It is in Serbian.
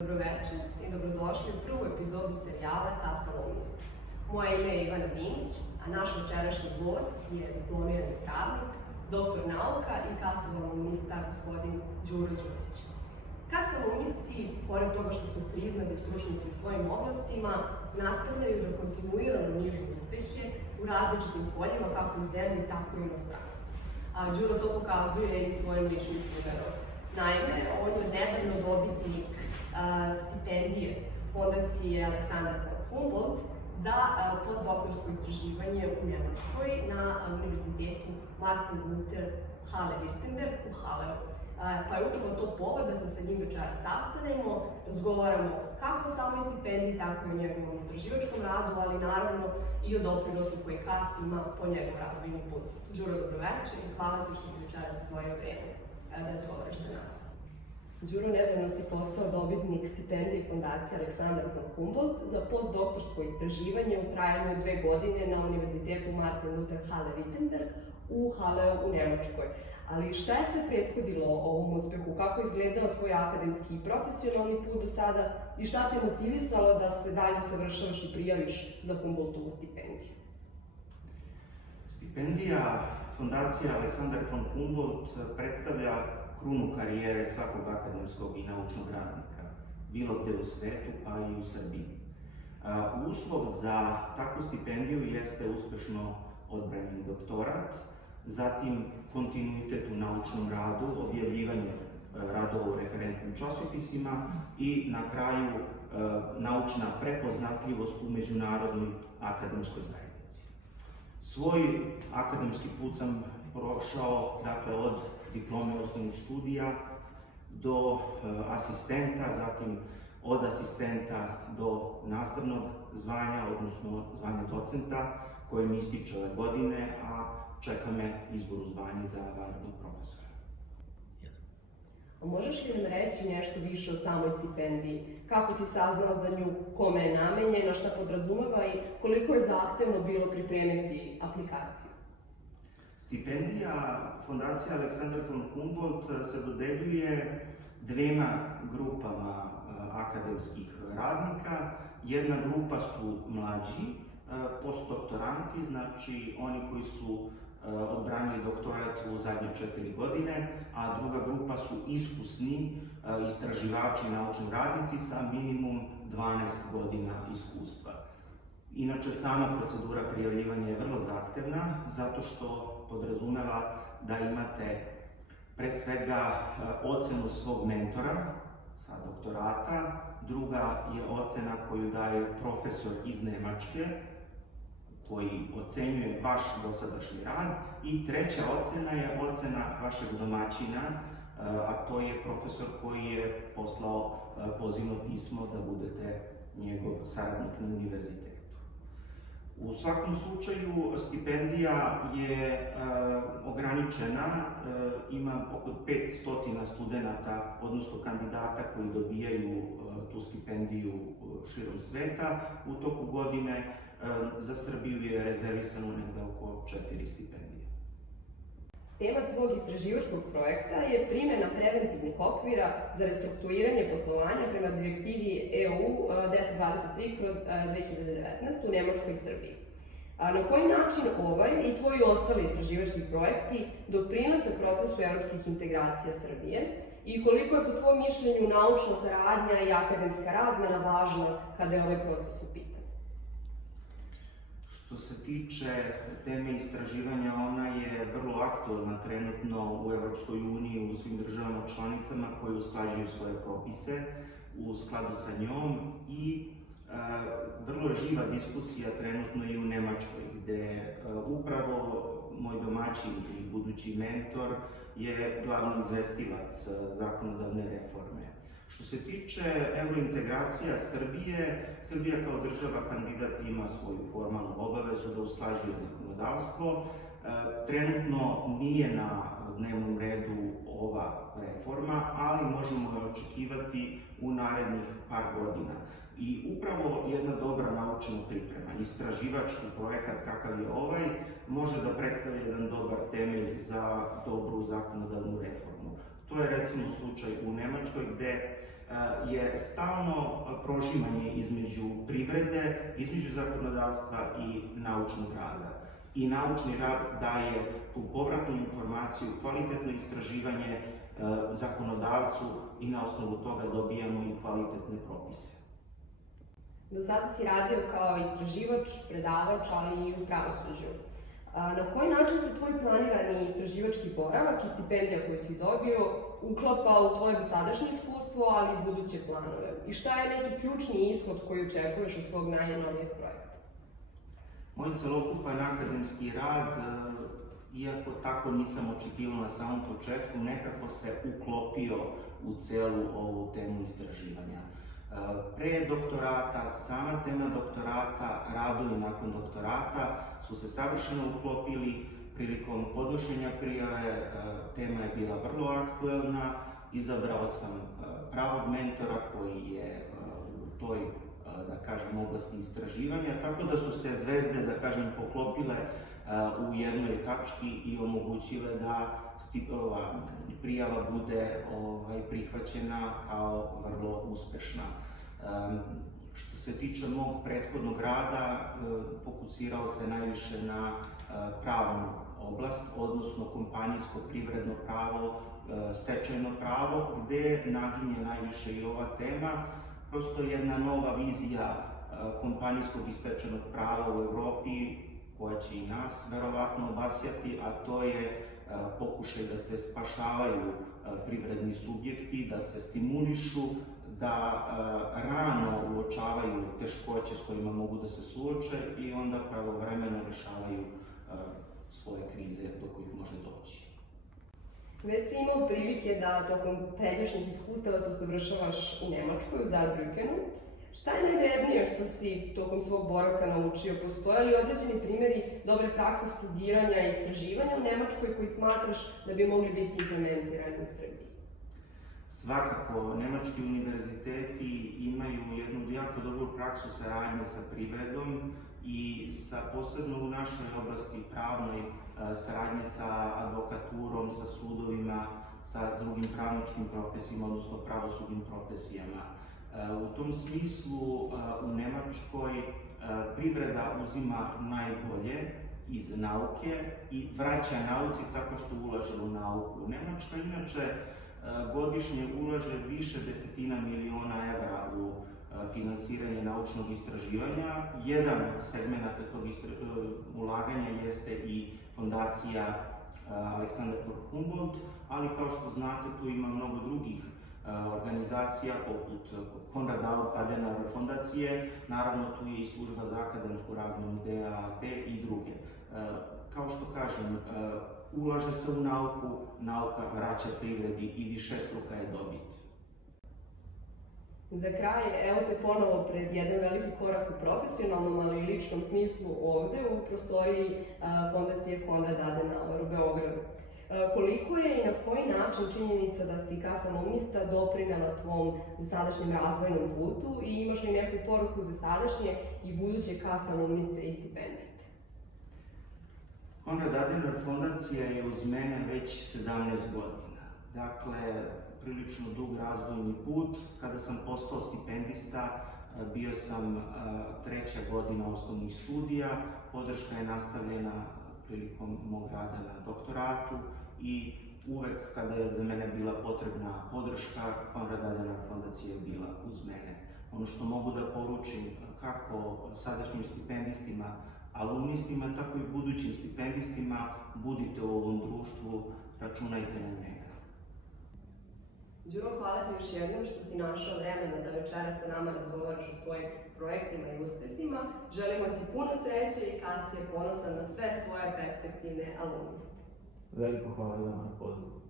Dobroveče i dobrodošli u prvu epizodu serijala Kasalumist. Moje ime je Ivana Dinić, a naš večerašnji gost je diplomirani pravnik, doktor nauka i kasalumista gospodin Đuro Đurić. Kasalumisti, pored toga što su priznati stručnjaci u svojim oblastima, nastavljaju da kontinuirano nižu uspehe u različitim poljima, kako u zemlji, tako i u inostranstvu. A Đuro to pokazuje i svojim ličnim primerom. Naime, on je nedavno dobitnik stipendije Fondacije Aleksandar von Humboldt za postdoktorsko istraživanje u Nemačkoj na Univerzitetu Martin Luther Halle-Wittenberg u Halleu. Pa je upravo to povod da se sa njim večera sastanemo, razgovaramo kako o samoj stipendiji, tako i o njegovom istraživačkom radu, ali naravno i o doprinosu koji KAS ima po njegov razvojni put. Đuro, dobroveče i hvala ti što si večera izdvojio vreme da razgovaraš sa nama. Đuro, nedavno si postao dobitnik stipendije Fondacije Aleksandar von Humboldt za postdoktorsko istraživanje u trajanju 2 godine na Univerzitetu Martin Luther Halle-Wittenberg u Halleu u Nemačkoj. Ali šta je sve prethodilo ovom uspehu? Kako je izgledao tvoj akademski i profesionalni put do sada i šta te motivisalo da se dalje usavršavaš i prijaviš za Humboldtovu stipendiju? Stipendija Fondacije Aleksandar von Humboldt predstavlja krunu karijere svakog akademskog i naučnog radnika, bilo gde u svetu, pa i u Srbiji. Uslov za takvu stipendiju jeste uspešno odbranjeni doktorat, zatim kontinuitet u naučnom radu, objavljivanje radova u referentnim časopisima i na kraju naučna prepoznatljivost u međunarodnoj akademskoj zajednici. Svoj akademski put sam prošao od diplome osnovnih studija do asistenta, zatim od asistenta do nastavnog zvanja, odnosno zvanja docenta, koje mi ističe ove godine, a čeka me izbor u zvanje za vanrednog profesora. Možeš li nam reći nešto više o samoj stipendiji? Kako si saznao za nju, kome je namenjena, šta podrazumeva i koliko je zahtevno bilo pripremiti aplikaciju? Stipendija Fondacije Aleksandar von Humboldt se dodeljuje dvema grupama akademskih radnika. Jedna grupa su mlađi, postdoktoranti, znači oni koji su odbranili doktorat u zadnje 4 godine, a druga grupa su iskusni istraživači i naučni radnici sa minimum 12 godina iskustva. Inače, sama procedura prijavljivanja je vrlo zahtevna, zato što podrazumeva da imate pre svega ocenu svog mentora sa doktorata, druga je ocena koju daje profesor iz Nemačke, koji ocenjuje vaš dosadašnji rad, i treća ocena je ocena vašeg domaćina, a to je profesor koji je poslao pozivno pismo da budete njegov saradnik na univerzitetu. U svakom slučaju, stipendija je ograničena, ima oko 500 studenata, odnosno kandidata koji dobijaju tu stipendiju širom sveta. U toku godine za Srbiju je rezervisano negde oko 4 stipendije. Tema tvog istraživačkog projekta je primjena preventivnih okvira za restrukturiranje poslovanja prema direktivi EU 1023/2019 u Nemačkoj i Srbiji. Na koji način ovaj i tvoji ostali istraživački projekti doprinose procesu evropskih integracija Srbije i koliko je po tvojom mišljenju naučna saradnja i akademska razmena važna kada je ovaj proces u pitanju? Što se tiče teme istraživanja, ona je vrlo aktualna trenutno u Evropskoj uniji, u svim državama članicama koje usklađuju svoje propise u skladu sa njom, i vrlo je živa diskusija trenutno i u Nemačkoj, gde upravo moj domaćin i budući mentor je glavni izvestilac zakonodavne reforme. Što se tiče eurointegracija Srbije, Srbija kao država kandidat ima svoju formalnu obavezu da usklađuje zakonodavstvo. Trenutno nije na dnevnom redu ova reforma, ali možemo je očekivati u narednih par godina. I upravo jedna dobra naučna priprema, istraživački projekat kakav je ovaj, može da predstavlja jedan dobar temelj za dobru zakonodavnu reformu. To je recimo slučaj u Nemačkoj gde je stalno prožimanje između privrede, između zakonodavstva i naučnog rada. I naučni rad daje tu povratnu informaciju, kvalitetno istraživanje zakonodavcu i na osnovu toga dobijamo i kvalitetne propise. Do sada si radio kao istraživač, predavač, ali i u pravosuđu. Na koji način se tvoj planirani istraživački boravak i stipendija koju si dobio uklapa u tvoje dosadašnje iskustvo, ali i buduće planove? I šta je neki ključni ishod koji očekuješ od svog najnovijeg projekta? Moj celokupan akademski rad, iako tako nisam očekivao na samom početku, nekako se uklopio u celu ovu temu istraživanja. Pre doktorata, sama tema doktorata, radovi nakon doktorata su se savršeno uklopili. Prilikom podnošenja prijave tema je bila vrlo aktuelna. Izabrao sam pravog mentora koji je u toj, da kažem, oblasti istraživanja, tako da su se zvezde, da kažem, poklopile u jednoj tački i omogućile da prijava bude prihvaćena kao vrlo uspešna. Što se tiče mog prethodnog rada, fokusirao se najviše na pravnu oblast, odnosno kompanijsko privredno pravo, stečajno pravo, gde naginje najviše i ova tema. Prosto jedna nova vizija kompanijskog i stečajnog prava u Evropi, koja će i nas verovatno obasjati, a to je pokušaj da se spašavaju privredni subjekti, da se stimulišu, da rano uočavaju teškoće s kojima mogu da se suoče i onda pravovremeno rešavaju svoje krize do kojih može doći. Već si imao prilike da tokom pređašnjih iskustava se usavršavaš u Nemačkoj, u Saarbrückenu. Šta je najvrednije što si tokom svog boravka naučio? Postoje li određeni primjeri dobre prakse studiranja i istraživanja u Nemačkoj koji smatraš da bi mogli biti implementirani u Srbiji? Svakako, nemački univerziteti imaju jednu jako dobru praksu saradnje sa privredom i posebno u našoj oblasti pravnoj saradnje sa advokaturom, sa sudovima, sa drugim pravničkim profesijama, odnosno pravosudnim profesijama. U tom smislu u Nemačkoj privreda uzima najbolje iz nauke i vraća nauci tako što ulaže u nauku. Nemačka inače godišnje ulaže više desetina miliona evra u finansiranje naučnog istraživanja. Jedan segment tog ulaganja jeste i fondacija Alexander von Humboldt, ali kao što znate tu ima mnogo drugih organizacija poput Konrad Adenauer fondacije, naravno tu je i služba za akademsku razmenu DAAD i druge. Kao što kažem, ulaže se u nauku, nauka vraća privredi i višestruka je dobit. Za kraj, evo te ponovo pred jedan veliki korak u profesionalnom, ali i ličnom smislu ovde u prostoriji fondacije Konrad Adenauer u Beogradu. Koliko je i na koji način činjenica da si kasalumnista doprinela tvom dosadašnjem razvojnom putu i imaš li neku poruku za sadašnje i buduće kasalumniste i stipendiste? Konrad Adenauer fondacija je uz mene već 17 godina. Dakle, prilično dug razvojni put. Kada sam postao stipendista, bio sam 3. godina osnovnih studija. Podrška je nastavljena prilikom mog rada na doktoratu i uvek kada je za mene bila potrebna podrška, Konrad Adenauer fondacija je bila uz mene. Ono što mogu da poručim kako sadašnjim stipendistima, alumnistima, tako i budućim stipendistima, budite u ovom društvu, računajte na njega. Đuro, hvala ti još jednom što si našao vremena da večera sa nama razgovaraš o svojim projektima i uspesima. Želimo ti puno sreće i Kasija ponosan na sve svoje perspektivne alumniste. Veliko hvala vam na pozivu.